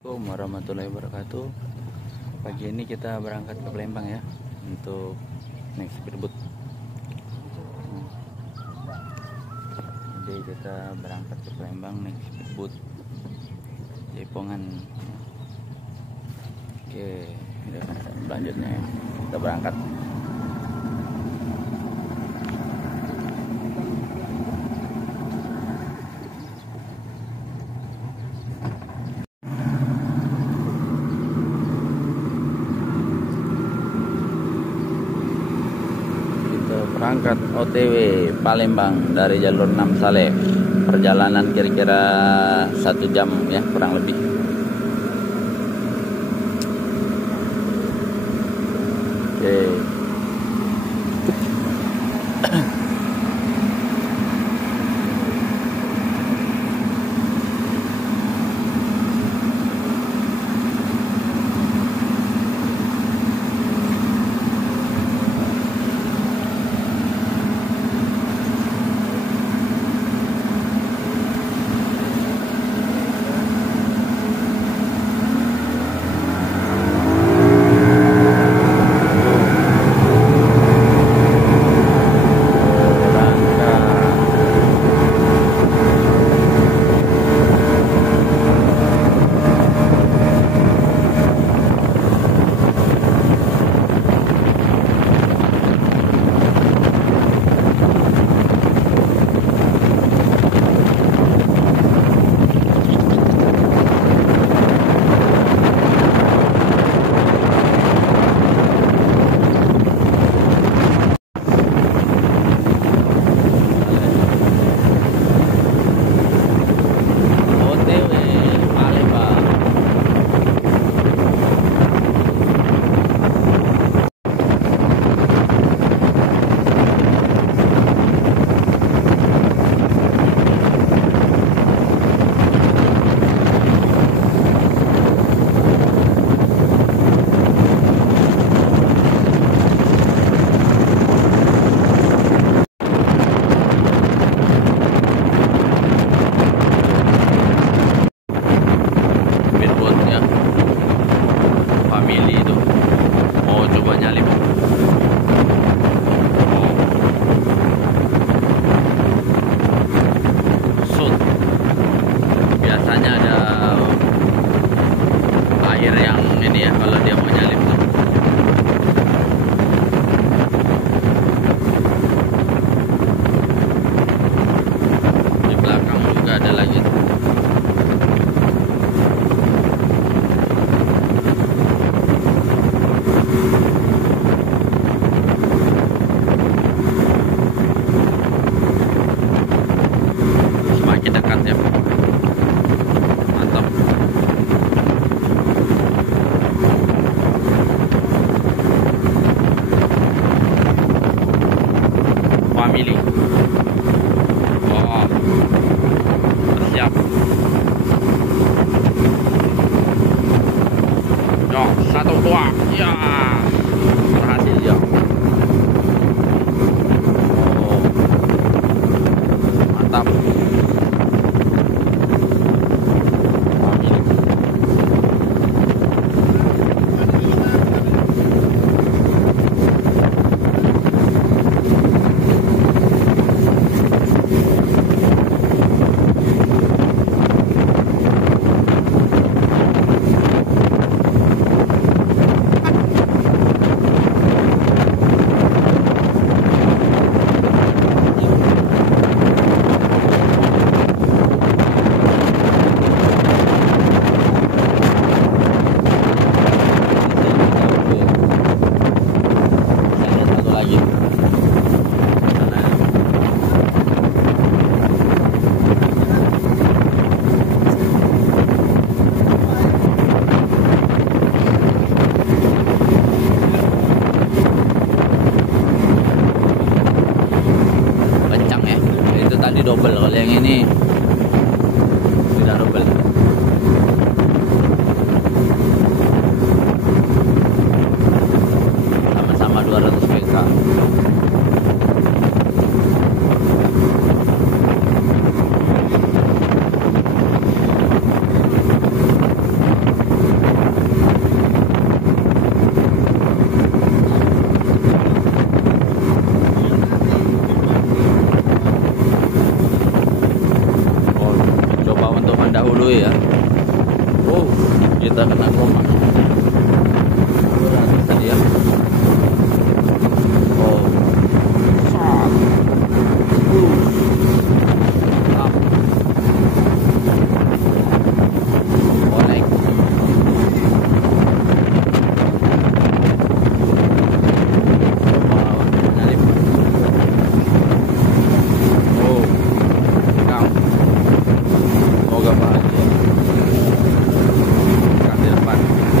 Assalamualaikum warahmatullahi wabarakatuh. Pagi ini kita berangkat ke Palembang ya untuk naik speedboat. Jadi kita berangkat ke Palembang naik speedboat Jaipongan. Oke, selanjutnya ya, kita berangkat. Berangkat OTW Palembang dari jalur 6 Saleh. Perjalanan kira-kira 1 jam ya, kurang lebih. Oke. Family. Oh, siap. Yo, 1, 2, ya, berhasil ya. Oh, mantap. Tadi double, kalau yang ini tidak double. Sama-sama 200 PK. kita kena gelombang. Tadi ya. Oh. Sat. Up. Oh, naik. Oh, down. Semoga bahagia. Di depan.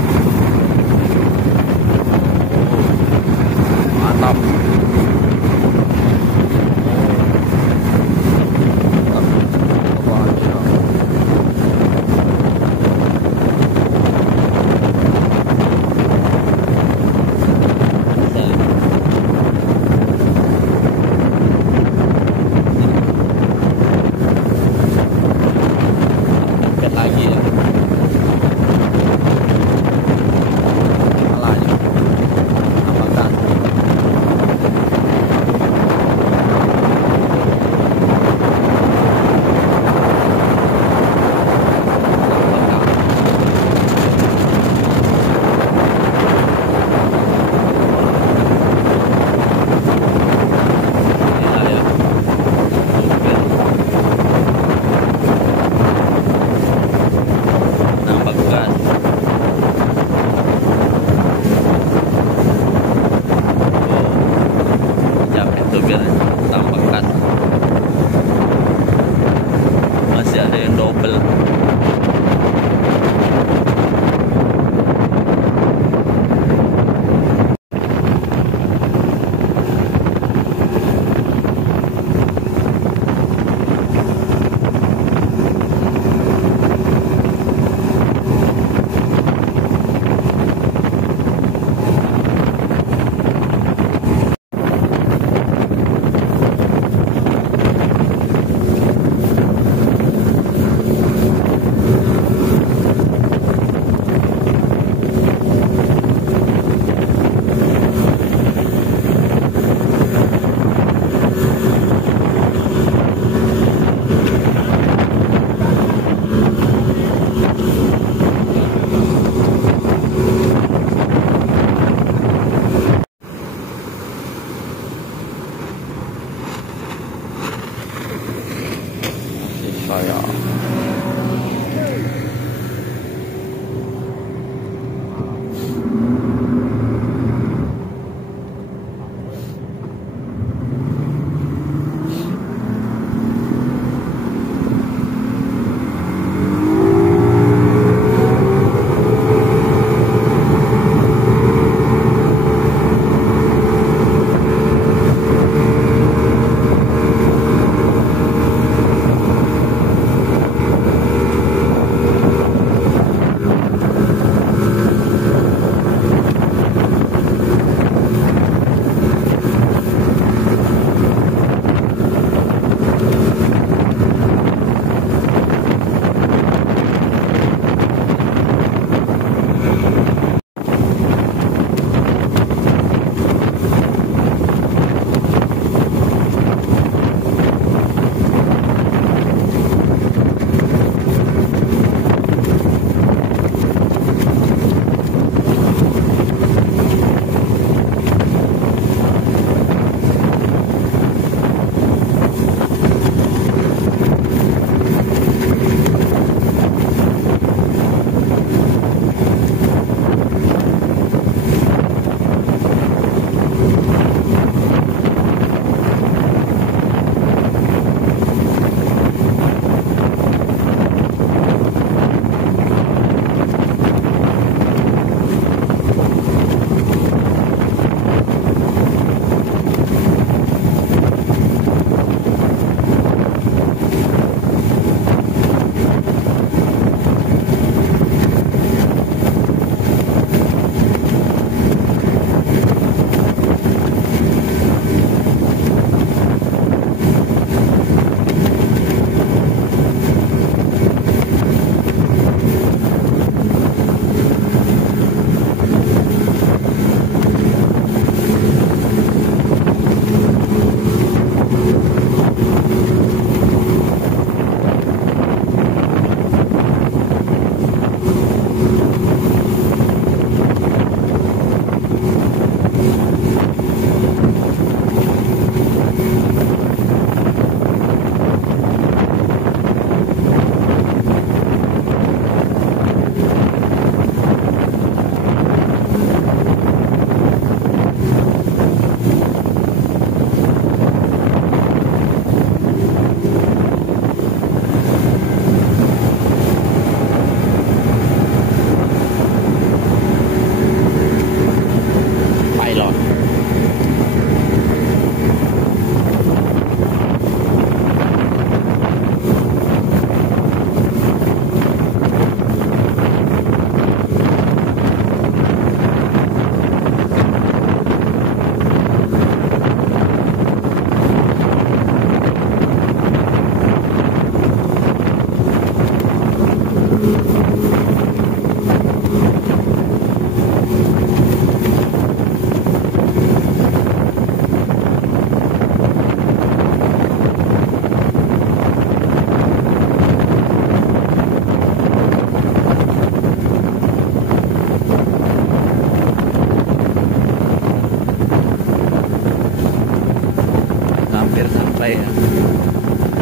sampai ya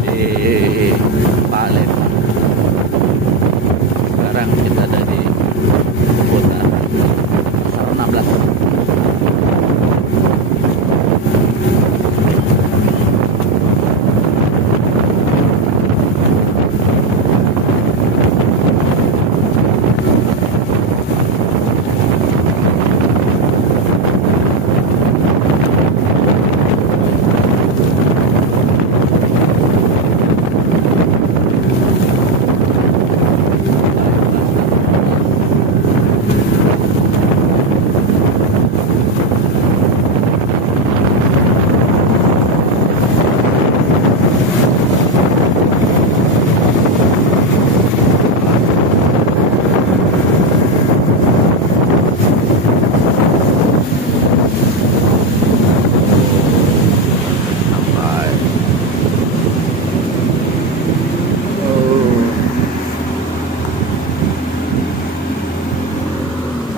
di Palembang. Sekarang kita ada di seputaran Pasar 16.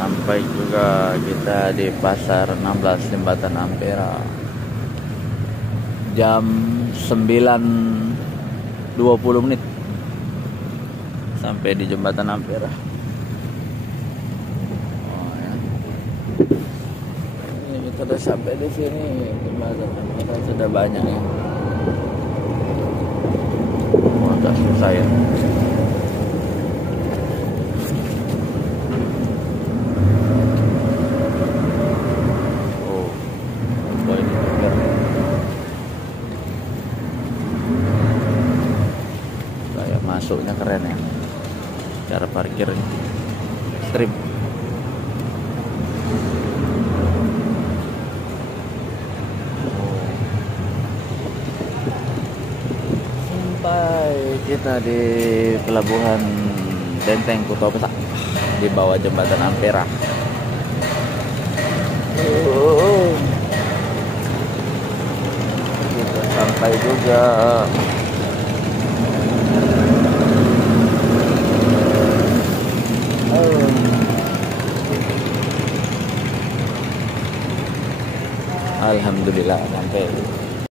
Sampai juga kita di Pasar 16 Jembatan Ampera. Jam 9.20 menit sampai di Jembatan Ampera. Oh, ya. Ini kita udah sampai di sini. Jembatan Ampera sudah banyak ya. Oh, agak susah ya. Masuknya keren ya, cara parkir strip. Sampai kita di pelabuhan Benteng Kuto Pesak di bawah Jembatan Ampera. Kita sampai juga. Alhamdulillah sampai.